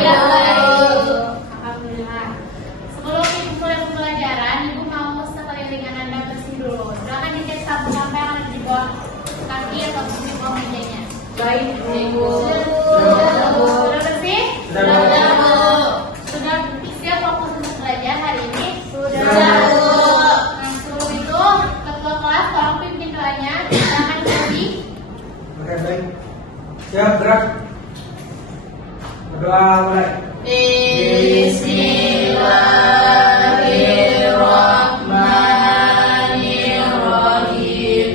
Iya, alhamdulillah. Sebelum Ibu mulai pembelajaran, Ibu mau sekeliling Anda bersih dulu. Silakan dicek sabun apa yang ada di bawah kaki atau di bawah mejanya. Baik, Bu. Sudah bersih? Sudah, Bu. Sudah siap fokus untuk belajar hari ini? Sudah, Bu. Nah, sebelum itu, ketua kelas tolong pimpin doanya. Silakan Jadi. Oke, baik. Siap, gerak. Berdoa mulai. Bismillahirrahmanirrahim.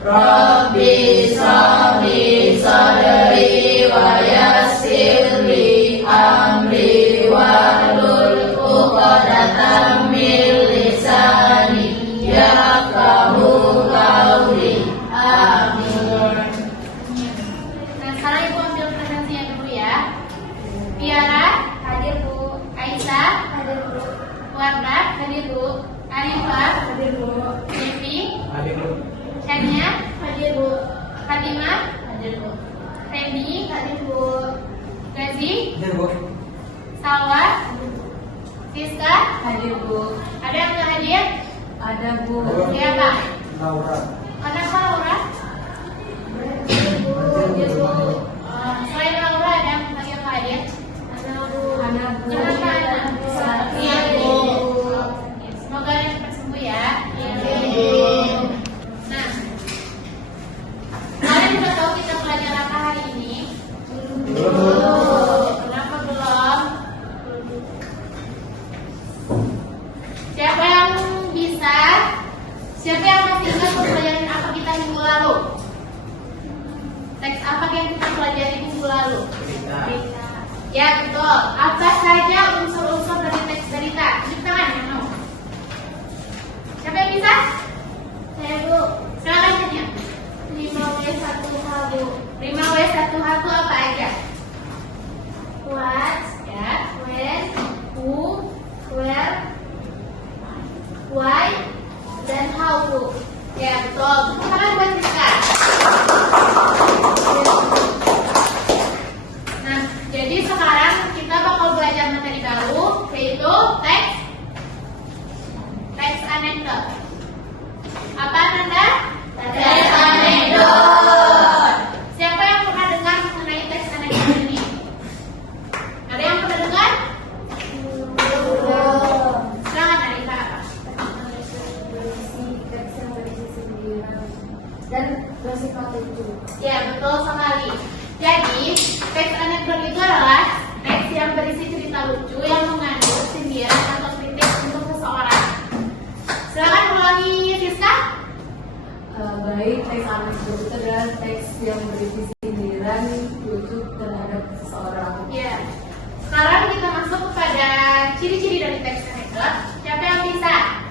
Rabbi shrahli sadri wa yassirli amri wahlul 'uqdatam min lisani yafqahu qawli. Amin. Nah, sekarang Ibu ambil presentasinya dulu ya. Tiara, hadir Bu. Aisyah, hadir Bu. Wardah, hadir Bu. Arifah, hadir Bu. Devi, Adik lu. Chania, hadir Bu. Fatimah, hadir Bu. Randy, hadir Bu. Gazi, Hadir, Bu. Salwa, Siska, Hadir, Bu. ada yang nggak hadir? Ada, Bu. Siapa? Laura. Ada apa Laura? Hadir, Bu. Selain Laura ada yang lagi apa hadir? Ada, Bu. Ada, Bu. Kenapa ada? Iya, Bu. Semoga ada cepat sembuh ya. Nah, kalian sudah tahu kita belajar apa hari ini? Kenapa belum? Siapa yang bisa? Siapa yang masih ingat pembelajaran apa kita minggu lalu? Teks apa yang kita pelajari minggu lalu? Ya betul. Apa saja unsur-unsur dari teks cerita? Tunjuk tangan yang mau. Siapa yang bisa? Saya Bu. Silakan Chania. 5W1H Bu. 5W1H itu apa aja? What? Ya. When? Who? Where? Why? Dan how Bu. Ya betul. Sekarang buat Siska. Nah, jadi sekarang kita bakal belajar materi baru, yaitu teks anekdot. Apa Nanda? Teks anekdot. Siapa yang pernah dengar mengenai teks anekdot ini? Ada yang pernah dengar? Silakan Arifah. Dan bersifat lucu. Ya, betul sekali. Jadi, teks anekdot itu adalah teks yang berisi cerita lucu yang mengandung sindiran atau kritik untuk seseorang. Silakan ulangi, Siska. Baik, teks anekdot itu adalah teks yang berisi sindiran lucu terhadap seseorang. Ya. Sekarang kita masuk kepada ciri-ciri dari teks anekdot. Siapa yang bisa?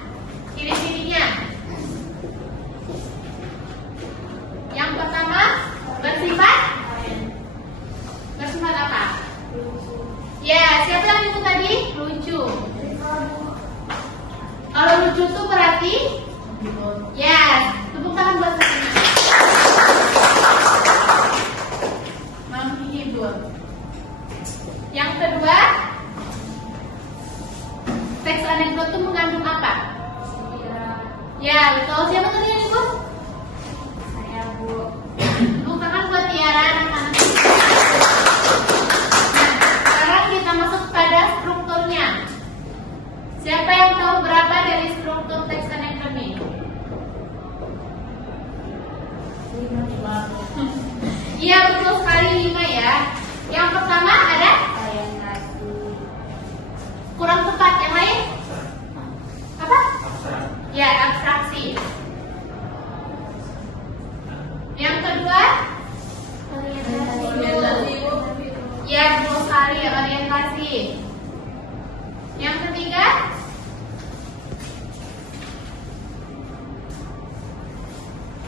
Ciri-cirinya. Yang pertama, bersifat apa? Ya, siapa yang itu tadi? Lucu. Kalau lucu tuh berarti ya, tepuk tangan buat saya. Menghibur. Yang kedua, teks anekdot itu mengandung apa? Ya, betul. Siapa tadi yang ikut? Saya, Bu. Tepuk tangan buat Tiara anak-anak. Sekarang kita masuk pada strukturnya. Siapa yang tahu berapa dari struktur teks anekdot ini? 5. Iya, betul sekali 5 ya. Yang pertama ada kurang tepat. Yang lain? Apa? Ya, abstraksi. Yang kedua? Ya, betul sekali, orientasi. Yang ketiga?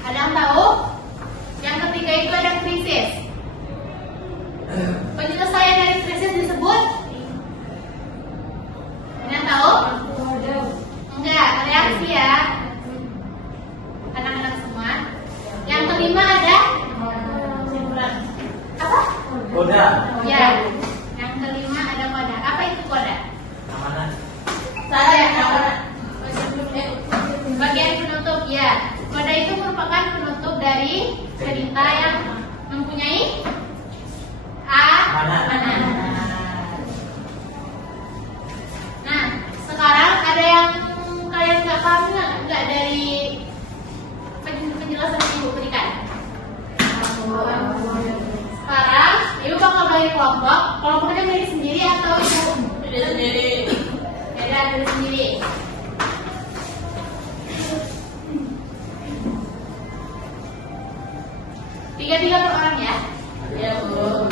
Ada yang tahu? Yang ketiga itu ada krisis. Penyelesaian dari krisis disebut? Ada yang tahu? Enggak, reaksi ya. Anak-anak semua. Yang kelima ada? Apa? Udah. Ya. Yang kelima ada Daripada itu merupakan penutup dari cerita yang mempunyai mana. Nah, sekarang ada yang kalian nggak paham nggak dari penjelasan ibu berikan? Sekarang ibu bakal bagi kelompok. Kelompoknya dari sendiri atau ibu? Dari sendiri. Beda dari sendiri. Tiga per orang ya? Ya, Bu.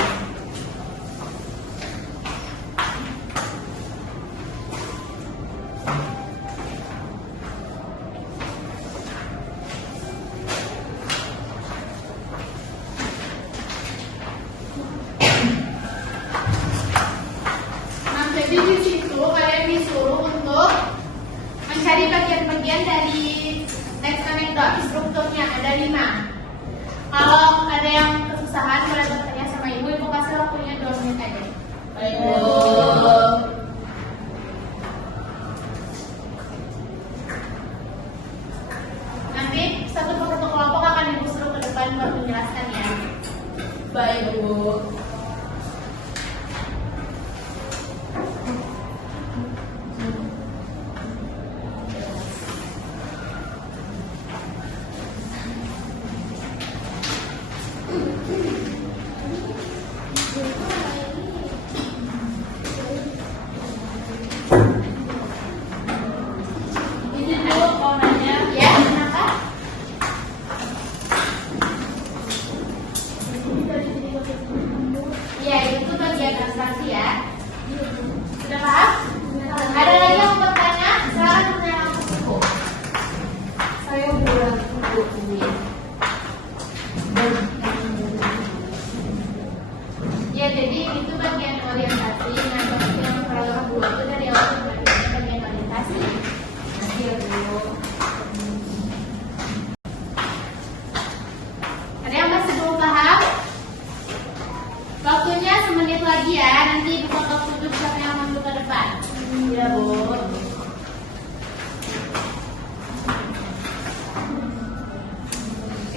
Nah, jadi di situ kalian disuruh untuk mencari bagian-bagian dari teks anekdot. Strukturnya ada 5. Kalau ada yang kesusahan boleh bertanya sama ibu kasih waktunya 2 menit aja. Baik, Bu. Nanti satu persatu kelompok akan ibu suruh ke depan buat menjelaskan ya. Baik, Bu.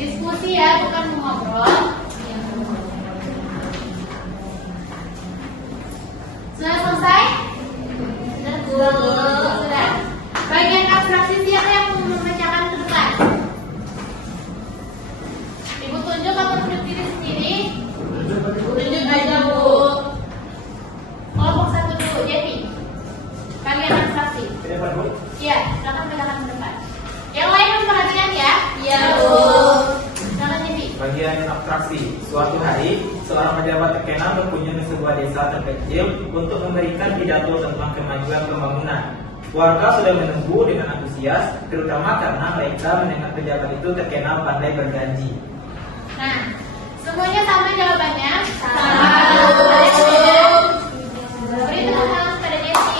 Diskusi ya, bukan mengobrol. Sudah selesai? Sudah. Bagian abstraksi siapa yang memecahkan ke depan? Ibu tunjuk atau tunjuk diri sendiri? Tunjuk aja, Bu. Kelompok 1 dulu, Jenny. Bagian abstraksi. Iya, silakan pecahkan ke depan. Yang lain memperhatikan ya? Iya, Bu. Bagian abstraksi. Suatu hari, seorang pejabat terkenal berkunjung ke sebuah desa terkecil untuk memberikan pidato tentang kemajuan pembangunan. Warga sudah menunggu dengan antusias, terutama karena mereka mendengar pejabat itu terkenal pandai berjanji. Nah, semuanya sama jawabannya? Sama. Beri tepuk tangan pada Jessi.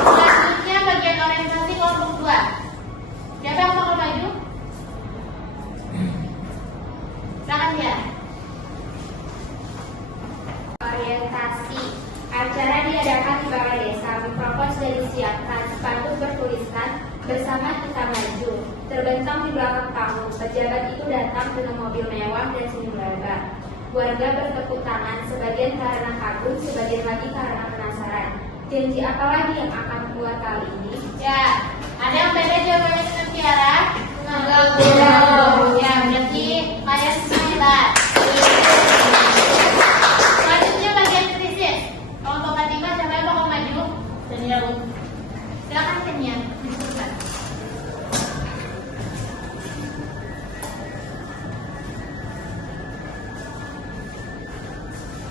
Selanjutnya bagian orientasi kelompok 2. Siapa yang bakal maju? Silakan ya. Orientasi. Acara diadakan di balai desa. Mikrofon sudah disiapkan. Spanduk bertuliskan bersama kita maju. Terbentang di belakang panggung. Pejabat itu datang dengan mobil mewah dan senyum lebar. Warga bertepuk tangan, sebagian karena kagum, sebagian lagi karena penasaran. Janji apa lagi yang akan keluar kali ini? Ya, ada yang beda jawabannya dengan Tiara? Enggak, Bu. Ya, berarti kalian semua. Selanjutnya bagian krisis. Kelompok ketiga siapa yang bakal maju? Tania, Bu. Silakan Tania, disebutkan.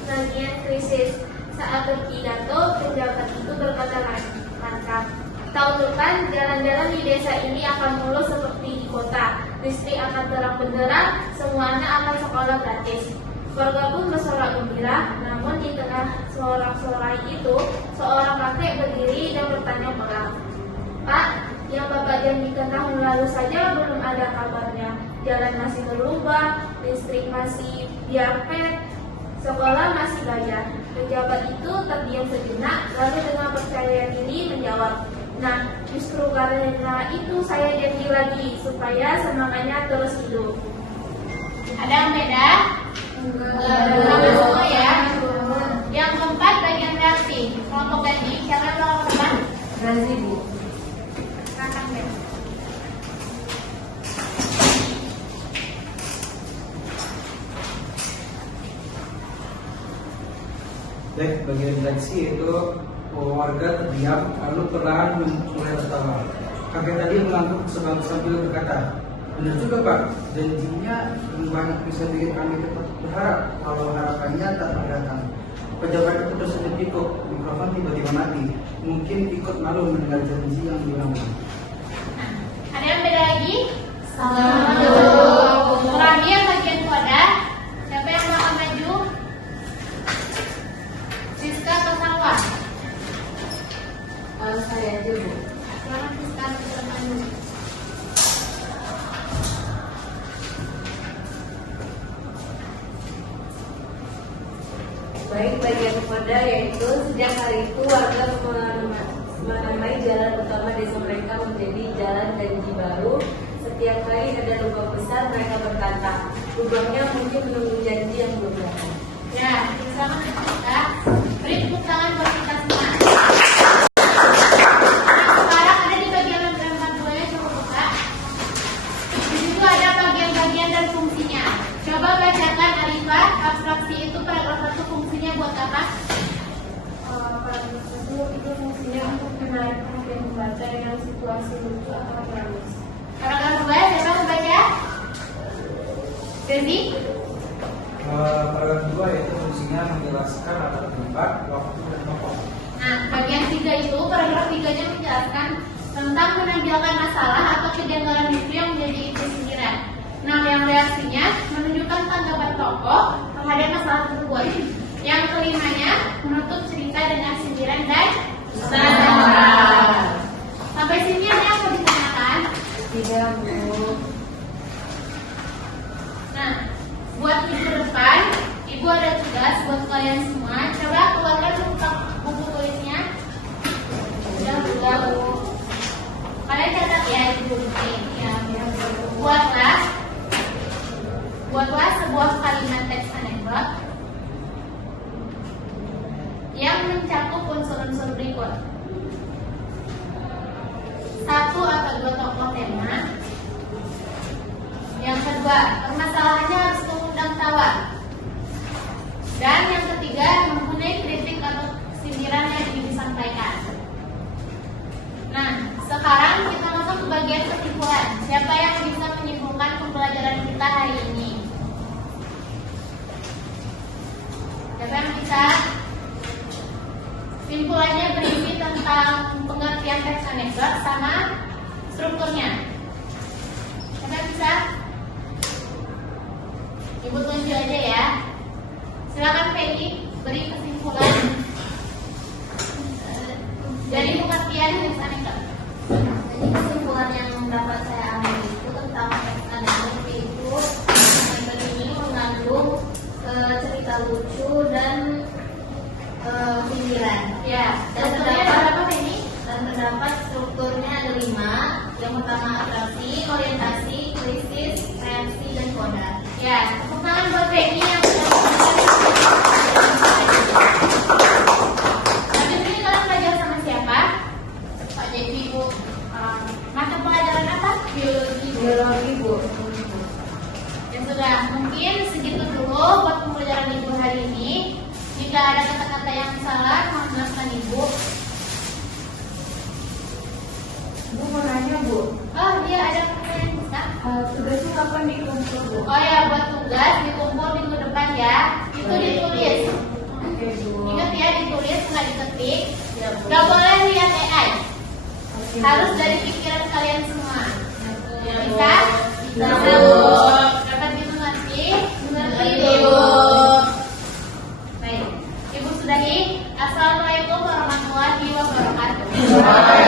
Bagian krisis. Saat berpidato, pejabat itu berkata lantang, tahun depan jalan-jalan di desa ini akan mulus seperti di kota. Listrik akan terang benderang, semuanya akan sekolah gratis. Warga pun bersorak gembira, namun di tengah sorak-sorai itu, seorang kakek berdiri dan bertanya pegang, Pak, yang Bapak janjikan tahun lalu saja belum ada kabarnya. Jalan masih berlubang, listrik masih diarpet, sekolah masih bayar. Pejabat itu terdiam sejenak, lalu dengan percaya diri menjawab, Nah, justru karena itu saya janji lagi supaya semangatnya terus hidup. Ada yang beda? Sama semua ya. Yang keempat bagian reaksi. Kelompok ganti. Siapa yang bakal pertama? Razi, Bu. Kakak ya. Baik, bagian reaksi itu warga terdiam lalu perlahan mulai tertawa. Kakek tadi mengangguk sambil berkata, "Benar juga Pak, janjinya banyak bisa bikin kami cepat berharap kalau harapannya tak pernah datang." Pejabat itu tersenyum pikuk, mikrofon tiba-tiba mati. Mungkin ikut malu mendengar janji yang diulang-ulang. Ada yang beda lagi? Terakhir bagian koda. Siapa yang mau maju? Siska atau Salwa? Saya aja, Bu. Silakan Siska bisa maju. Baik, bagian koda yaitu sejak hari itu warga menamai jalan utama desa mereka menjadi jalan janji baru. Setiap kali ada lubang besar mereka berkata, lubangnya mungkin menunggu janji yang belum datang. Ya, silakan Siska. Beri tepuk tangan buat kita semua. Nah, sekarang ada di bagian lembar 2 nya, coba buka. Di situ ada bagian-bagian dan fungsinya. Coba bacakan Arifah, abstraksi itu paragraf 1 fungsinya buat apa? Paragraf 1 itu fungsinya untuk menarik perhatian pembaca dengan situasi lucu atau dramatis. Paragraf 2, siapa mau baca? Jadi, Paragraf 2 yaitu fungsinya menjelaskan latar tempat, waktu dan tokoh. nah, bagian 3 itu, paragraf 3-nya menjelaskan tentang menampilkan masalah atau kejanggalan itu yang menjadi inti sindiran. Nah, yang reaksinya menunjukkan tanggapan tokoh terhadap masalah tersebut. Yang kelimanya menutup cerita dengan sindiran dan standar. Sampai sini ada yang mau ditanyakan? Tidak, Bu. Nah, buat minggu depan, Ibu ada tugas buat kalian semua. Coba keluarkan buku tulisnya. Udah, Bu. Kalian catat ya, Ibu. Ya, buatlah sebuah kalimat teks anekdot yang mencakup unsur-unsur berikut. 1 atau 2 tokoh tema. Yang kedua, permasalahannya harus mengundang tawa. Dan yang ketiga, mempunyai kritik atau sindiran yang ingin disampaikan. Nah, sekarang kita masuk ke bagian kesimpulan. Siapa yang bisa menyimpulkan pembelajaran kita hari ini? Siapa yang bisa? Simpulannya berisi tentang pengertian teks anekdot sama strukturnya. Siapa yang bisa? Ibu tunjuk aja ya. Silakan Peggy beri kesimpulan dari pengertian teks anekdot. Jadi kesimpulan yang dapat saya ambil itu tentang teks anekdot itu anekdot ini mengandung cerita lucu dan sindiran. Ya, Dan strukturnya ada berapa Peggy? terdapat strukturnya ada 5. Yang pertama atraksi, orientasi, krisis, reaksi, dan koda. Ya, tepuk tangan buat Peggy yang sudah habis ini kalian belajar sama siapa? Pak Devi, Bu. Mata pelajaran apa? Biologi. Biologi, Bu. Ya sudah, mungkin segitu dulu buat pembelajaran Ibu hari ini. Jika ada kata-kata yang salah, mohon maafkan Ibu. Bu mau nanya, Bu. Oh iya, ada pertanyaan bisa? Tugasnya kapan dikumpul, Bu? Oh ya, buat tugas dikumpul minggu depan ya. Itu ditulis. Oke, Bu. Ingat ya, ditulis nggak diketik. Ya, Bu. Gak boleh lihat AI. Oke, Harus Bu. dari pikiran kalian semua. Ya, Bu. Bisa? Bisa, Bisa, Bu. Dapat dimengerti? Mengerti, Bu. Baik. Ibu sudahi. Assalamualaikum warahmatullahi wabarakatuh. Waalaikumsalam.